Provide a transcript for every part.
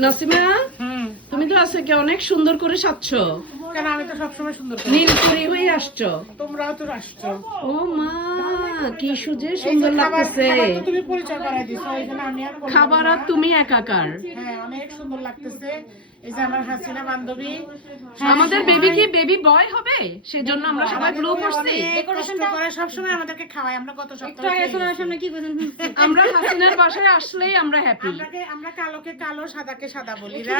নাসিমা তুমি তো আজকে অনেক সুন্দর করে সাজছো। কেন আমি তো সবসময় সুন্দর করি। নীলপরি হয়ে আসছো। তোমরাও তো আসছো। ও মা কি সুজে সুন্দর লাগতেছে। খাবার তো তুমি পরিচয় করাই দিছো, এই জন্য আমি আর বললাম খাবার আর না। তুমি একাকার। হ্যাঁ অনেক সুন্দর লাগতেছে। এই যে আমার হাসিনা বান্ধবী, আমাদের বেবি কি বেবি বয় হবে, সেজন্য আমরা সবাই ব্লু পরছি। ডেকোরেশন করে সব সময় আমাদেরকে খাওয়ায়। আমরা গত সপ্তাহে আমরা হাসিনার বাসায় আসলেই আমরা হ্যাপি। আমরা কালোকে কালো সাদাকে সাদা বলি না।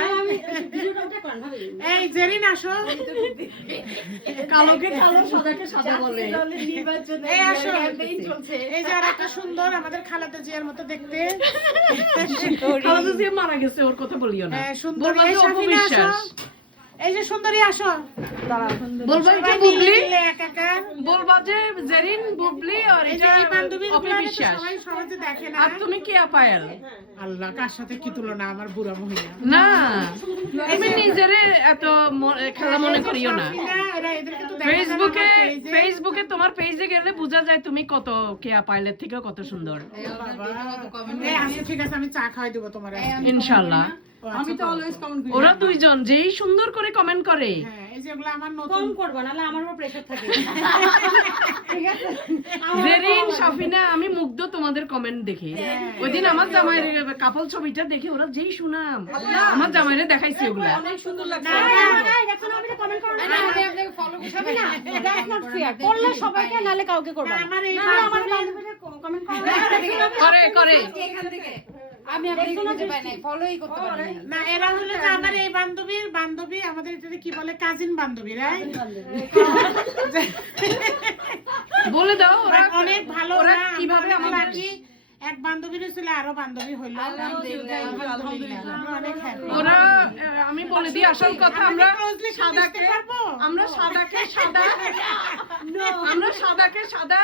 এই জেরিন আসো। কালোকে কালো সাদাকে সাদা বলে। এই আসো। এই যে আর একটা সুন্দর আমাদের খালাতে জিয়ার মতো দেখতে। খালাদা জিয়া মারা গেছে, ওর কথা বলিও না। হ্যাঁ সুন্দর। বলবা যে অপবিশ্বাস। এই যে সুন্দরী আসো। বলবা যে বুবলি, একাকার। বলবা যে জেরিন বুবলি আর এই যে এটা এই বান্ধবী অপবিশ্বাস। সবাই সহজে দেখে না। আর তুমি কি আপায়াল? আল্লাহ কার সাথে কি তুলনা আমার বুড়া মহিলা। না তুমি নিজেরে এত খেলা মনে করিও না। ফেসবুকে তোমার পেজে গেলে বোঝা যায় তুমি কত কেয়া পাইলের থেকে কত সুন্দর। ঠিক আছে আমি চা খাওয়াই দেবো তোমার ইনশাআল্লাহ। আমি তো অলওয়েজ কমেন্ট করি। ওরা দুইজন যেই সুন্দর করে কমেন্ট করে। হ্যাঁ এই যেগুলো আমার নতুন করব না, নাহলে আমার উপর প্রেসার থাকে। ঠিক আছে জেরিন সাফিনা আমি মুগ্ধ তোমাদের কমেন্ট দেখে। ওইদিন আমার জামাইয়ের কাপল ছবিটা দেখে ওরা যেই সুনাম, আমার জামাইরে দেখাইছি ওগুলা। অনেক সুন্দর লাগছে। না এখন আমি কমেন্ট করব না, আমি আপনাকে ফলো করব না। That's not fair. করলে সবাইকে নালে কাউকে করব না। আমার এই বান্ধবীদের কমেন্ট করে এখান থেকে আমি আপনাকে খুঁজে পাই নাই, ফলোই করতে পারি না। এরা হলো যে আমার এই বান্ধবী আমাদের এটাকে কি বলে, কাজিন বান্ধবী, রাইট? বলে দাও ওরা অনেক ভালো। ওরা কিভাবে আমাদের কি এক বান্ধবীর ছিল আরো বান্ধবী হইল। আলহামদুলিল্লাহ অনেক হ্যাপি। ওরা আমি বলে দিই আসল কথা, আমরা সাদাকে সাদা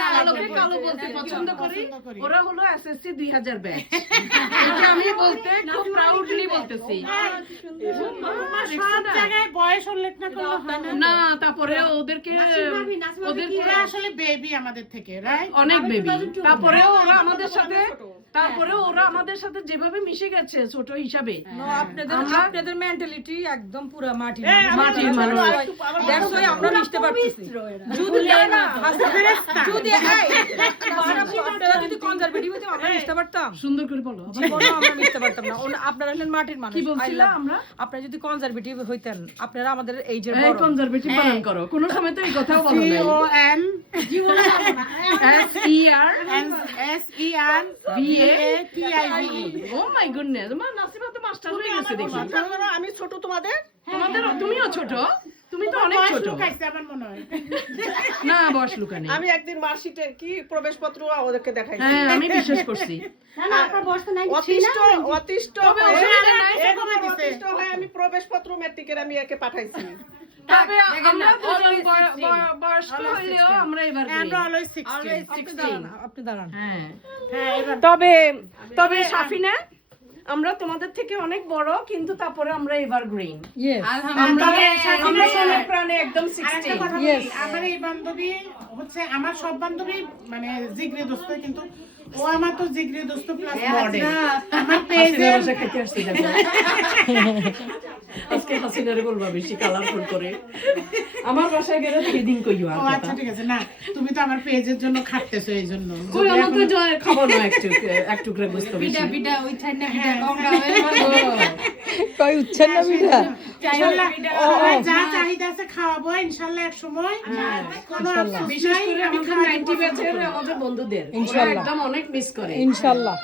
কালোকে কালো বলতে পছন্দ করি। ওরা হলো এসএসসি 2000 ব্যাচ। এটা আমি বলতে খুব প্রাউডলি বলতেছি। সব জায়গায় বয়স উল্লেখ না করলে হয় না। না তারপরে ওদেরকে আসলে বেবি আমাদের থেকে, রাইট? অনেক বেবি। তারপরে ওরা আমাদের সাথে যেভাবে মিশে গেছে ছোট হিসাবে। আপনাদের মেন্টালিটি একদম পুরো মাটির মাটির মানুষ। দ্যাটস ওয়াই আমরা মিশতে পারতেছি। আপনারা যদি কনজারভেটিভ হইতেন আমরা মিশতে পারতাম। সুন্দর করে বলো। জীবনে আমরা মিশতে পারতাম না। আপনারা হলেন মাটির মানুষ। কি বলছিলা আমরা? আপনারা যদি কনজারভেটিভ হইতেন, আপনারা আমাদের এইজের এই বড়। কনজারভেটিভ বানান করো। কোন সময় তো এই কথাও বলো না। CON SER VATIVE। Oh my goodness, মা নাসিমা তো মাস্টার হয়ে গেছে দেখি। আমি ছোট তোমাদের। তুমিও ছোট, তুমি তো অনেক ছোট। আমার মনে হয় না বয়স লুকানি। আমি একদিন মার্কশিটে কি প্রবেশপত্র ওদেরকে দেখাইছি। হ্যাঁ আমি বিশ্বাস করছি। না আপনার বয়স তো নাই অতিষ্ঠ তবে হয়ে ওখানে নাই তো কমে দিছে। অতিষ্ঠ হয়ে আমি প্রবেশপত্র ম্যাট্রিকের আমি একে পাঠাইছি। তবে আমরা দুজন বয়স্ক হইলেও আমরা এবার আমরা অলওয়েজ 16। আপনি দাঁড়ান। হ্যাঁ এবার তবে সাফিনা আমরা তোমাদের থেকে অনেক বড়, কিন্তু তারপরে আমরা এভারগ্রিন। আমরা মনে প্রাণে একদম 16। আমার এই বান্ধবী হচ্ছে আমার সব বান্ধবী মানে জিগরি দোস্ত, কিন্তু ও আমার তো জিগরি দোস্ত প্লাস মডেল। আমার পেজে বসে খেতে আসছি দেখো। আজকে হাসিনারে বলবা বেশি কালারফুল করে। আমার বাসায় গেলে সেদিন কইও আর ও কথা। আচ্ছা ঠিক আছে। না তুমি তো আমার পেজের জন্য খাটতেছো, এই জন্য কই আমার তো জয় খাবো না একটু করে বুঝতে বেশি। পিঠা ওই ছাই না পিঠা কম খাবে কই উচ্ছেন না বিটা। ইনশাআল্লাহ যা চাহিদা আছে খাওয়াবো ইনশাআল্লাহ এক সময়। কোনো বিশেষ করে আমাদের 90 ব্যাচের আমাদের বন্ধুদের ইনশাআল্লাহ একদম অনেক মিস করে। ইনশাআল্লাহ।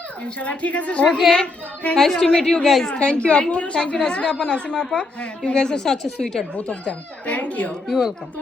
ঠিক আছে। Okay, nice to meet you guys. Thank you, Apu. Thank you, Nasira Appa, Nasima Appa. You guys are such a sweetheart, both of them. Thank you. You're welcome.